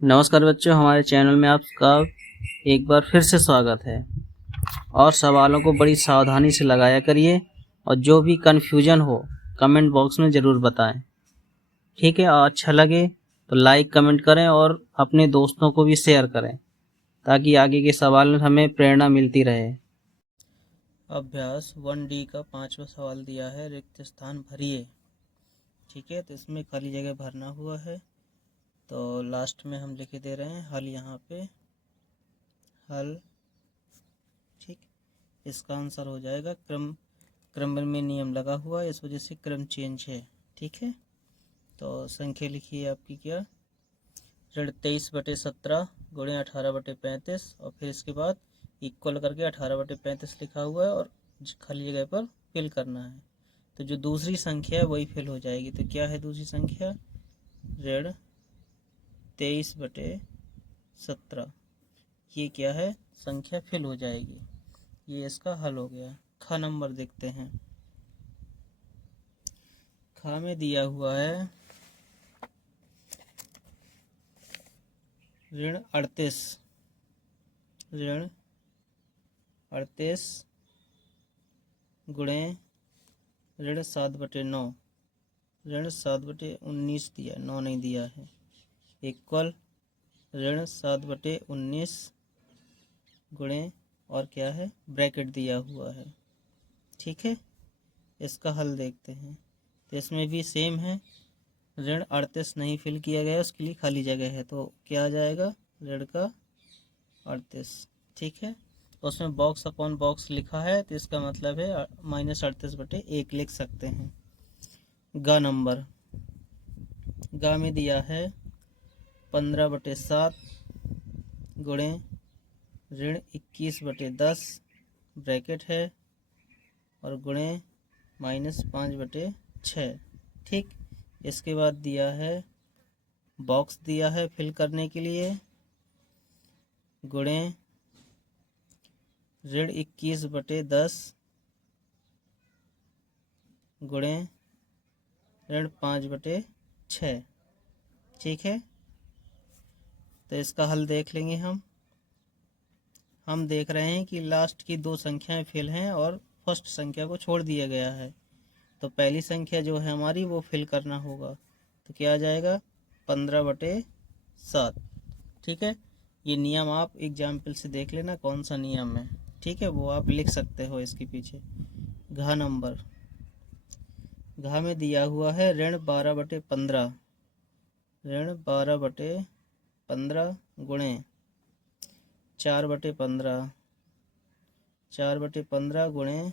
नमस्कार बच्चों, हमारे चैनल में आपका एक बार फिर से स्वागत है। और सवालों को बड़ी सावधानी से लगाया करिए और जो भी कन्फ्यूजन हो कमेंट बॉक्स में ज़रूर बताएं। ठीक है, और अच्छा लगे तो लाइक कमेंट करें और अपने दोस्तों को भी शेयर करें ताकि आगे के सवाल में हमें प्रेरणा मिलती रहे। अभ्यास 1D का 5वां सवाल दिया है, रिक्त स्थान भरिए। ठीक है, तो इसमें खाली जगह भरना हुआ है। तो लास्ट में हम लिख दे रहे हैं हल, यहाँ पे हल। ठीक, इसका आंसर हो जाएगा क्रम में नियम लगा हुआ है, इस वजह से क्रम चेंज है। ठीक है, तो संख्या लिखिए आपकी क्या, 23/17 गुणे 18/35 और फिर इसके बाद इक्वल करके 18/35 लिखा हुआ है और खाली जगह पर फिल करना है। तो जो दूसरी संख्या है वही फिल हो जाएगी। तो क्या है दूसरी संख्या, 23/17। ये क्या है, संख्या फिल हो जाएगी। ये इसका हल हो गया। ख नंबर देखते हैं। ख में दिया हुआ है -38 गुणे -7/9 7/19 दिया, 9 नहीं दिया है, इक्वल -7/19 गुणे और क्या है ब्रैकेट दिया हुआ है। ठीक है, इसका हल देखते हैं। तो इसमें भी सेम है, -38 नहीं फिल किया गया, उसके लिए खाली जगह है। तो क्या आ जाएगा, ऋण का 38। ठीक है, तो उसमें बॉक्स अपॉन बॉक्स लिखा है, तो इसका मतलब है -38/1 लिख सकते हैं। ग नंबर, ग में दिया है 15/7 गुणे -21/10 ब्रैकेट है और गुणे -5/6। ठीक, इसके बाद दिया है बॉक्स दिया है फिल करने के लिए, गुणे -21/10 गुणे -5/6। ठीक है, तो इसका हल देख लेंगे हम देख रहे हैं कि लास्ट की दो संख्याएं फिल हैं और फर्स्ट संख्या को छोड़ दिया गया है। तो पहली संख्या जो है हमारी वो फिल करना होगा। तो क्या आ जाएगा, 15/7। ठीक है, ये नियम आप एग्जाम्पल से देख लेना कौन सा नियम है। ठीक है, वो आप लिख सकते हो इसके पीछे। घ नंबर, घ में दिया हुआ है -12/15 12/15 गुणे 4/15 4/15 गुणे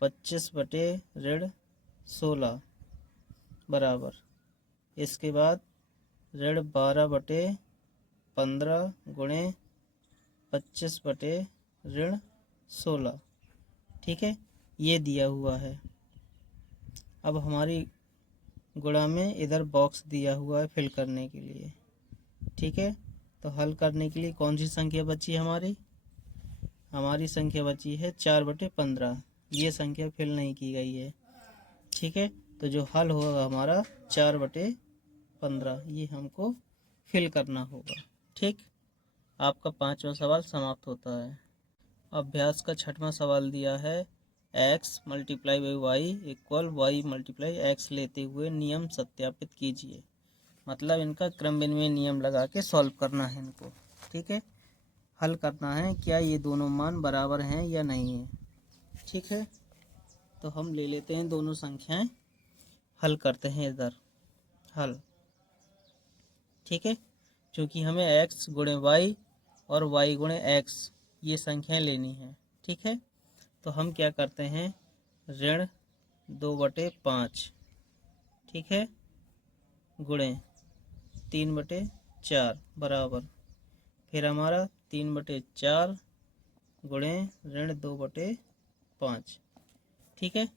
25/16 बराबर। इसके बाद 12/15 गुणे 25/16। ठीक है, ये दिया हुआ है। अब हमारी गुणा में इधर बॉक्स दिया हुआ है फिल करने के लिए। ठीक है, तो हल करने के लिए कौन सी संख्या बची हमारी संख्या बची है 4/15। ये संख्या फिल नहीं की गई है। ठीक है, तो जो हल होगा हमारा 4/15, ये हमको फिल करना होगा। ठीक, आपका 5वां सवाल समाप्त होता है। अभ्यास का 6वां सवाल दिया है, x × y equal y × x लेते हुए नियम सत्यापित कीजिए। मतलब इनका क्रम विनिमय नियम लगा के सॉल्व करना है इनको। ठीक है, हल करना है क्या ये दोनों मान बराबर हैं या नहीं है। ठीक है, तो हम ले लेते हैं दोनों संख्याएं, हल करते हैं इधर हल। ठीक है, क्योंकि हमें x गुणे y और y गुणे x ये संख्याएं लेनी है। ठीक है, तो हम क्या करते हैं, -2/5 ठीक है गुणे 3/4 बराबर, फिर हमारा 3/4 गुणे -2/5। ठीक है,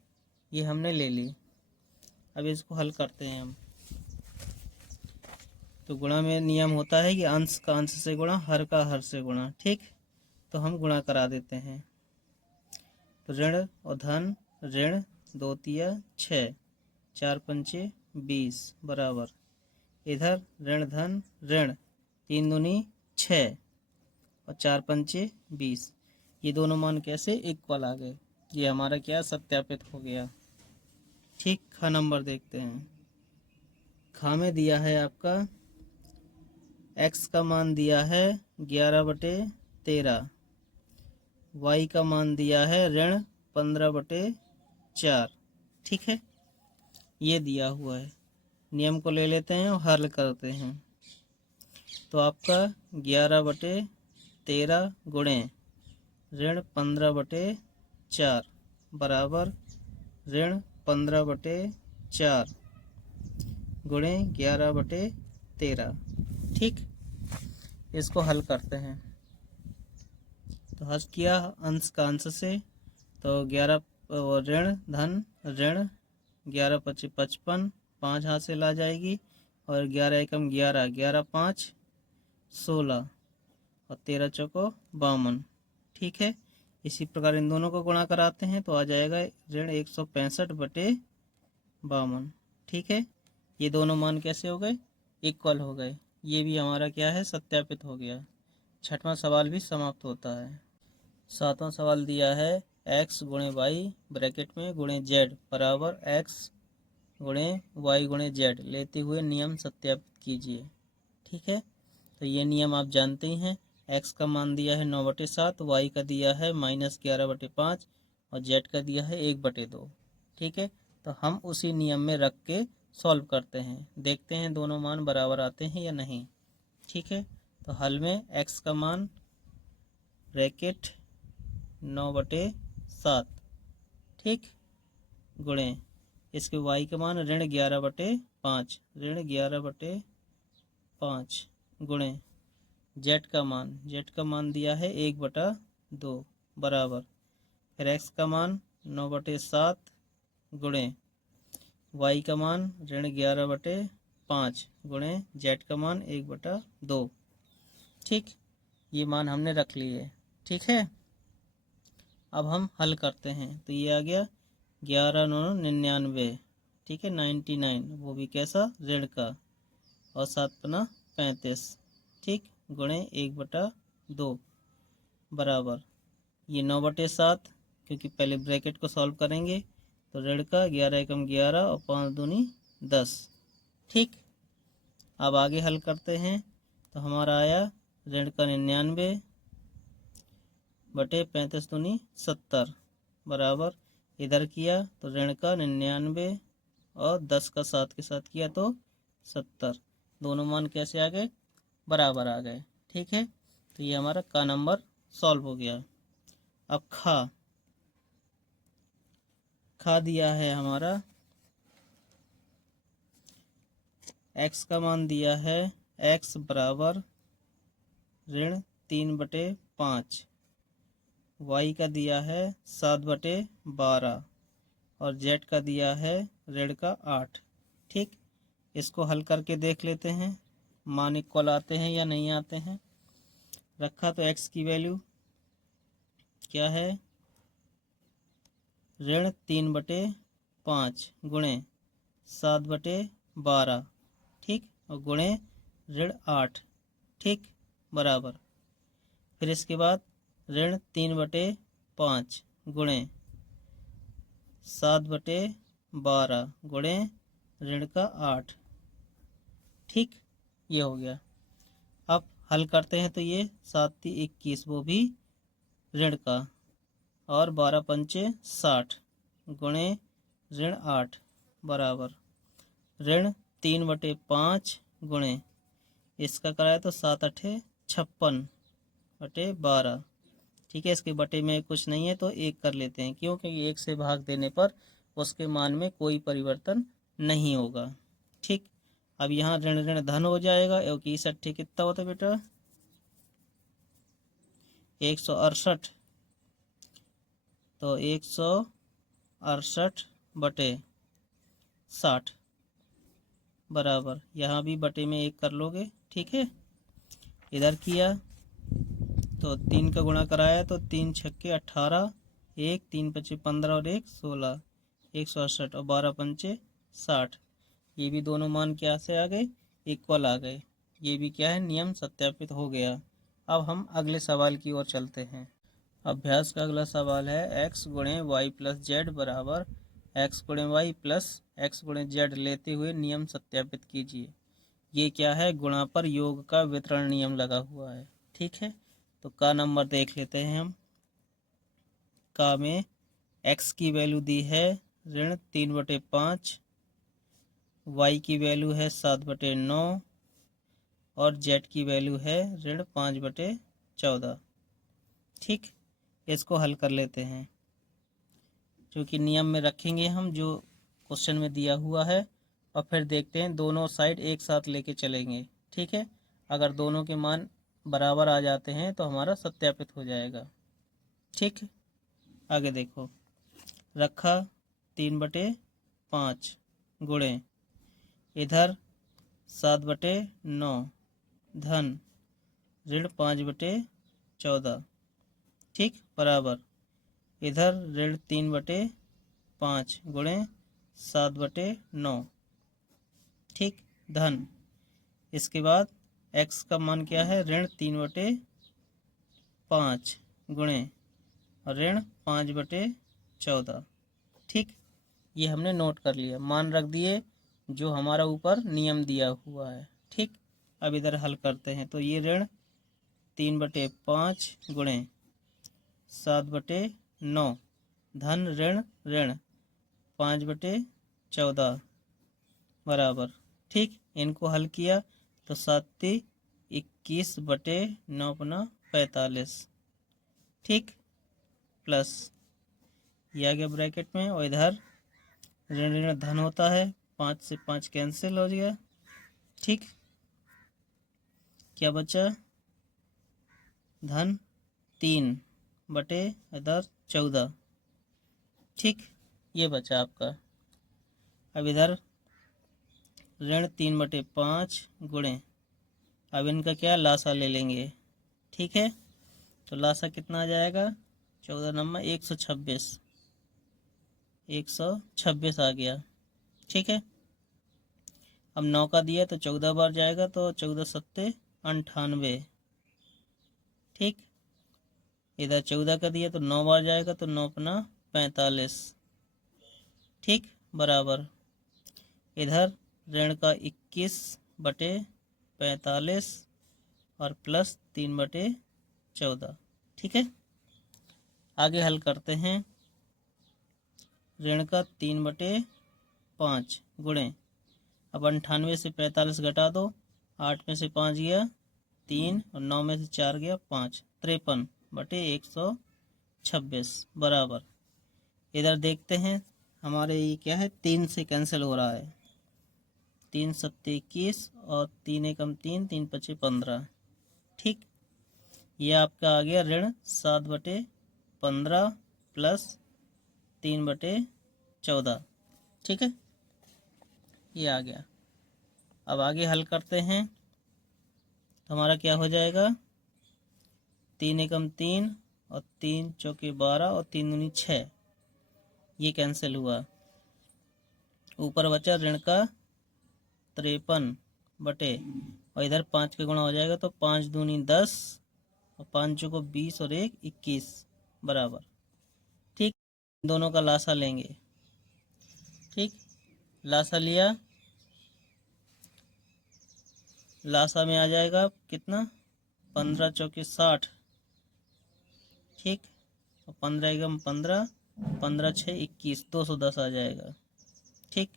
ये हमने ले ली। अब इसको हल करते हैं हम। तो गुणा में नियम होता है कि अंश का अंश से गुणा, हर का हर से गुणा। ठीक, तो हम गुणा करा देते हैं। तो ऋण और धन, ऋण 2 × 6 4 × 5 = 20 बराबर। इधर ऋण धन ऋण, 3 दूनी 6 और 4 पंचे 20। ये दोनों मान कैसे इक्वल आ गए, ये हमारा क्या सत्यापित हो गया। ठीक, खा नंबर देखते हैं। खा में दिया है आपका x का मान दिया है 11/13, y का मान दिया है ऋण 15/4। ठीक है, ये दिया हुआ है। नियम को ले लेते हैं और हल करते हैं। तो आपका 11/13 गुणे ऋण 15/4 बराबर ऋण 15/4 गुणे 11/13। ठीक, इसको हल करते हैं। तो हल किया अंश का अंश से, तो 11 ऋण धन ऋण 11 पच्चीस 55, 5 हाथ से ला जाएगी और 11 एकम 11, 11 5 16 और 13 चौको 52। ठीक है, इसी प्रकार इन दोनों को गुणा कराते हैं तो आ जाएगा ऋण 165/52। ठीक है, ये दोनों मान कैसे हो गए, इक्वल हो गए। ये भी हमारा क्या है, सत्यापित हो गया। छठवां सवाल भी समाप्त होता है। सातवां सवाल दिया है x गुणे वाई ब्रैकेट में गुणे z बराबर x गुणे वाई गुणे z लेते हुए नियम सत्यापित कीजिए। ठीक है, तो ये नियम आप जानते ही हैं। x का मान दिया है 9/7, y का दिया है -11/5 और z का दिया है 1/2। ठीक है, तो हम उसी नियम में रख के सॉल्व करते हैं, देखते हैं दोनों मान बराबर आते हैं या नहीं। ठीक है, तो हल में x का मान ब्रैकेट 9/7, ठीक, गुणे इसके y का मान ऋण 11/5, ऋण 11/5 गुणे z का मान दिया है 1/2 बराबर फिर x का मान 9/7 गुणे y का मान ऋण 11/5 गुणे z का मान 1/2। ठीक, ये मान हमने रख लिए। ठीक है, अब हम हल करते हैं। तो ये आ गया 11 9 99, ठीक है, 99, वो भी कैसा, ऋण का, और 7 पना 35, ठीक, गुणे 1/2 बराबर ये 9/7, क्योंकि पहले ब्रैकेट को सॉल्व करेंगे तो ऋण का 11 एकम 11 और 5 दूनी 10। ठीक, अब आगे हल करते हैं। तो हमारा आया ऋण का 99 बटे 35 दूनी 70 बराबर, इधर किया तो ऋण का 99 और 10 का 7 के साथ किया तो 70। दोनों मान कैसे आ गए, बराबर आ गए। ठीक है, तो ये हमारा का नंबर सॉल्व हो गया। अब खा दिया है हमारा x का मान दिया है x बराबर ऋण 3/5, y का दिया है 7/12 और z का दिया है ऋण का 8। ठीक, इसको हल करके देख लेते हैं मान इक्वल आते हैं या नहीं आते हैं। रखा तो x की वैल्यू क्या है, ऋण 3/5 गुणे 7/12, ठीक, और गुणे ऋण 8, ठीक, बराबर फिर इसके बाद ऋण 3/5 गुणे 7/12 गुणे ऋण का 8। ठीक, ये हो गया। अब हल करते हैं तो ये 7 × 21, वो भी ऋण का, और 12 पंचे 60 गुणे ऋण 8 बराबर ऋण 3/5 गुणे इसका कराए तो 7 8 56/12। ठीक है, इसके बटे में कुछ नहीं है तो 1 कर लेते हैं, क्योंकि 1 से भाग देने पर उसके मान में कोई परिवर्तन नहीं होगा। ठीक, अब यहाँ ऋण ऋण धन हो जाएगा, क्योंकि 61 कितना होता है बेटा, 168, तो 168/60 बराबर, यहाँ भी बटे में 1 कर लोगे। ठीक है, इधर किया तो 3 का गुणा कराया तो 3 छक्के 18, 1 3 पच्चे 15 और 1 16, 168 और 12 पंचे 60। ये भी दोनों मान क्या से आ गए, इक्वल आ गए। ये भी क्या है, नियम सत्यापित हो गया। अब हम अगले सवाल की ओर चलते हैं। अभ्यास का अगला सवाल है x गुणे वाई प्लस जेड बराबर x गुणे वाई प्लस x गुणे जेड लेते हुए नियम सत्यापित कीजिए। ये क्या है, गुणा पर योग का वितरण नियम लगा हुआ है। ठीक है, तो का नंबर देख लेते हैं हम। का में x की वैल्यू दी है ऋण 3/5, y की वैल्यू है 7/9 और z की वैल्यू है ऋण 5/14। ठीक, इसको हल कर लेते हैं, जो कि नियम में रखेंगे हम जो क्वेश्चन में दिया हुआ है, और फिर देखते हैं दोनों साइड एक साथ लेके चलेंगे। ठीक है, अगर दोनों के मान बराबर आ जाते हैं तो हमारा सत्यापित हो जाएगा। ठीक, आगे देखो, रखा 3/5 गुणे इधर 7/9 धन ऋण 5/14। ठीक, बराबर इधर ऋण 3/5 गुणे 7/9। ठीक, धन इसके बाद x का मान क्या है, ऋण 3/5 गुणे ऋण 5/14। ठीक, ये हमने नोट कर लिया, मान रख दिए जो हमारा ऊपर नियम दिया हुआ है। ठीक, अब इधर हल करते हैं, तो ये ऋण 3/5 गुणे 7/9 धन ऋण ऋण 5/14 बराबर। ठीक, इनको हल किया तो 7×21/9=45। ठीक, प्लस ये आ गया ब्रैकेट में, और इधर ऋण ऋण धन होता है, 5 से 5 कैंसिल हो गया। ठीक, क्या बचा, धन 3/14। ठीक, ये बचा आपका। अब इधर ऋण 3/5 गुणे, अब इनका क्या लासा ले लेंगे। ठीक है, तो लासा कितना आ जाएगा, 14 नंबर 126, 126 आ गया। ठीक है, अब 9 का दिया तो 14 बार जाएगा, तो 14×7=98। ठीक, इधर 14 का दिया तो 9 बार जाएगा, तो 9×45। ठीक, बराबर इधर ऋण का 21/45 और प्लस 3/14। ठीक है, आगे हल करते हैं। ऋण का 3/5 गुणे, अब 98 से 45 घटा दो, 8 में से 5 गया 3 और 9 में से 4 गया 5, 53/126 बराबर। इधर देखते हैं, हमारे ये क्या है, 3 से कैंसिल हो रहा है, 3×7=21 और 3×1=3, 3×5=15। ठीक, ये आपका आ गया ऋण 7/15 प्लस 3/14। ठीक है, ये आ गया। अब आगे हल करते हैं, तो हमारा क्या हो जाएगा, 3×1=3 और 3×4=12 और 3×2=6, ये कैंसिल हुआ। ऊपर बचा ऋण का 53 और इधर 5 का गुणा हो जाएगा, तो 5×2=10 और 5×4=20 और 1=21 बराबर। ठीक, दोनों का लासा लेंगे। ठीक, लासा लिया, लासा में आ जाएगा कितना, 15×4=60। ठीक, और 15×1=15, 15×6=21, 210 आ जाएगा। ठीक,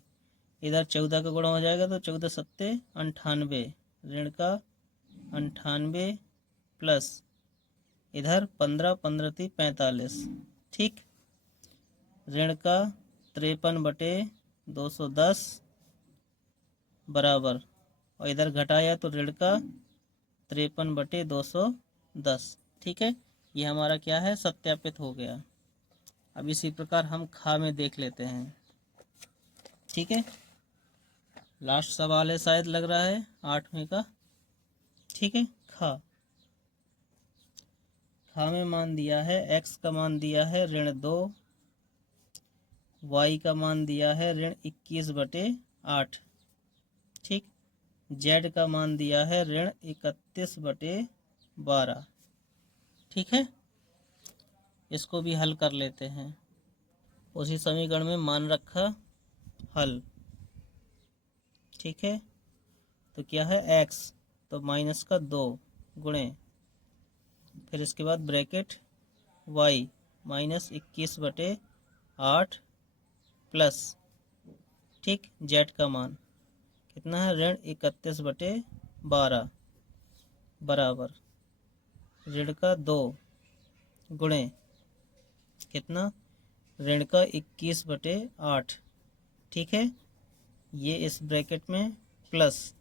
इधर 14 का गुणा हो जाएगा, तो 14×7=98, ऋण का 98 प्लस इधर 15, 15×3=45। ठीक, ऋण का 53/210 बराबर, और इधर घटाया तो ऋण का 53/210। ठीक है, ये हमारा क्या है, सत्यापित हो गया। अब इसी प्रकार हम खा में देख लेते हैं। ठीक है, लास्ट सवाल है शायद, लग रहा है 8वें का। ठीक है, खा में मान दिया है, x का मान दिया है ऋण 2, y का मान दिया है ऋण 21/8। ठीक, जेड का मान दिया है ऋण 31/12। ठीक है, इसको भी हल कर लेते हैं। उसी समीकरण में मान रखा हल। ठीक है, तो क्या है x, तो माइनस का 2 गुणे, फिर इसके बाद ब्रैकेट y -21/8 प्लस, ठीक, जेड का मान कितना है ऋण 31/12 बराबर ऋण का 2 गुणे कितना ऋण का 21/8। ठीक है, ये इस ब्रैकेट में प्लस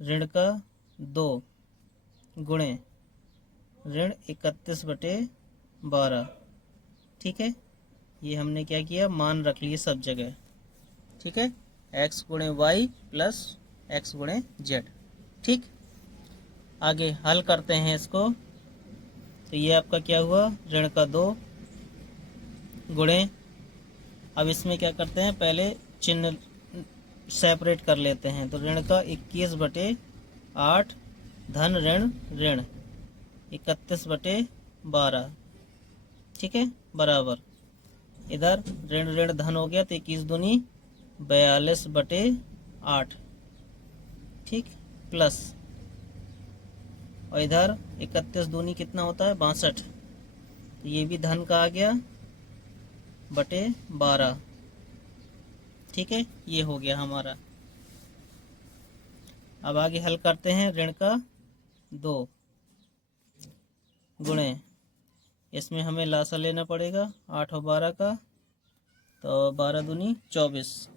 ऋण का 2 गुणे ऋण 31/12। ठीक है, ये हमने क्या किया, मान रख लिए सब जगह। ठीक है, x गुणे वाई प्लस x गुणे जेड। ठीक, आगे हल करते हैं इसको। तो ये आपका क्या हुआ, ऋण का 2 गुणे, अब इसमें क्या करते हैं, पहले चिन्ह सेपरेट कर लेते हैं। तो ऋण का 21/8 धन ऋण ऋण 31/12। ठीक है, बराबर इधर ऋण ऋण धन हो गया तो 21 दूनी 42/8। ठीक, प्लस, और इधर 31 दूनी कितना होता है 62, तो ये भी धन का आ गया बटे 12। ठीक है, ये हो गया हमारा। अब आगे हल करते हैं ऋण का 2 गुणे, इसमें हमें लासा लेना पड़ेगा 8 और 12 का, तो 12 दूनी 24,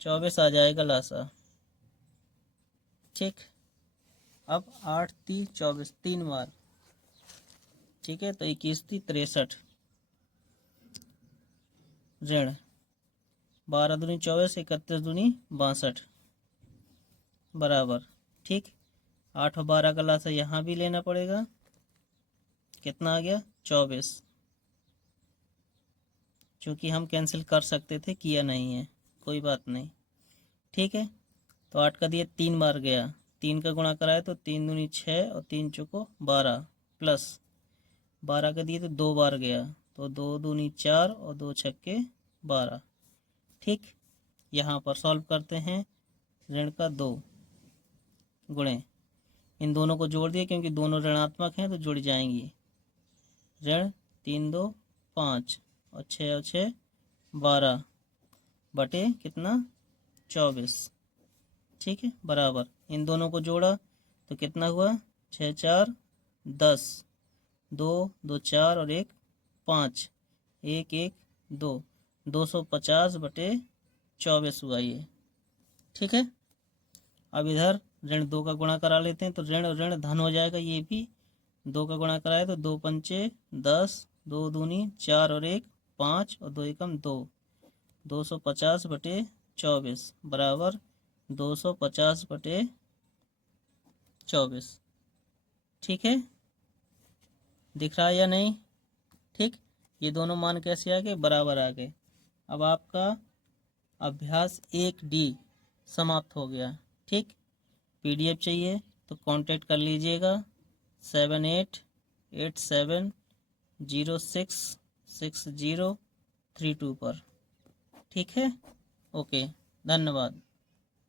24 आ जाएगा लासा। ठीक, अब 8 3 24 3 बार। ठीक है, तो 21 3 63 ऋण 12 दूनी 24, 31 दूनी 62 बराबर। ठीक, 8 और 12 का लासा यहाँ भी लेना पड़ेगा, कितना आ गया 24, चूँकि हम कैंसिल कर सकते थे, किया नहीं है, कोई बात नहीं। ठीक है, तो 8 का दिए 3 बार गया, 3 का गुणा कराए तो 3 दूनी 6 और 3 चौको 12 प्लस 12 का दिए तो 2 बार गया, तो 2 दूनी 4 और 2 छक्के 12। ठीक, यहाँ पर सॉल्व करते हैं। ऋण का 2 गुणे, इन दोनों को जोड़ दिए क्योंकि दोनों ऋणात्मक हैं तो जुड़ जाएंगी। ऋण 3 2 5 और 6 और 6 12 बटे कितना 24। ठीक है, बराबर इन दोनों को जोड़ा तो कितना हुआ 6 4 10, 2 2 4 और 1 5, 1 1 2, 250/24 हुआ ये। ठीक है, अब इधर ऋण 2 का गुणा करा लेते हैं, तो ऋण ऋण धन हो जाएगा, ये भी 2 का गुणा कराए तो 2 पंचे 10, 2 दूनी 4 और 1 5 और 2 एकम 2, 250/24 बराबर 250/24। ठीक है, दिख रहा है या नहीं। ठीक, ये दोनों मान कैसे आ गए, बराबर आ गए। अब आपका अभ्यास 1D समाप्त हो गया। ठीक, PDF चाहिए तो कांटेक्ट कर लीजिएगा 7887066032 पर। ठीक है, ओके, धन्यवाद।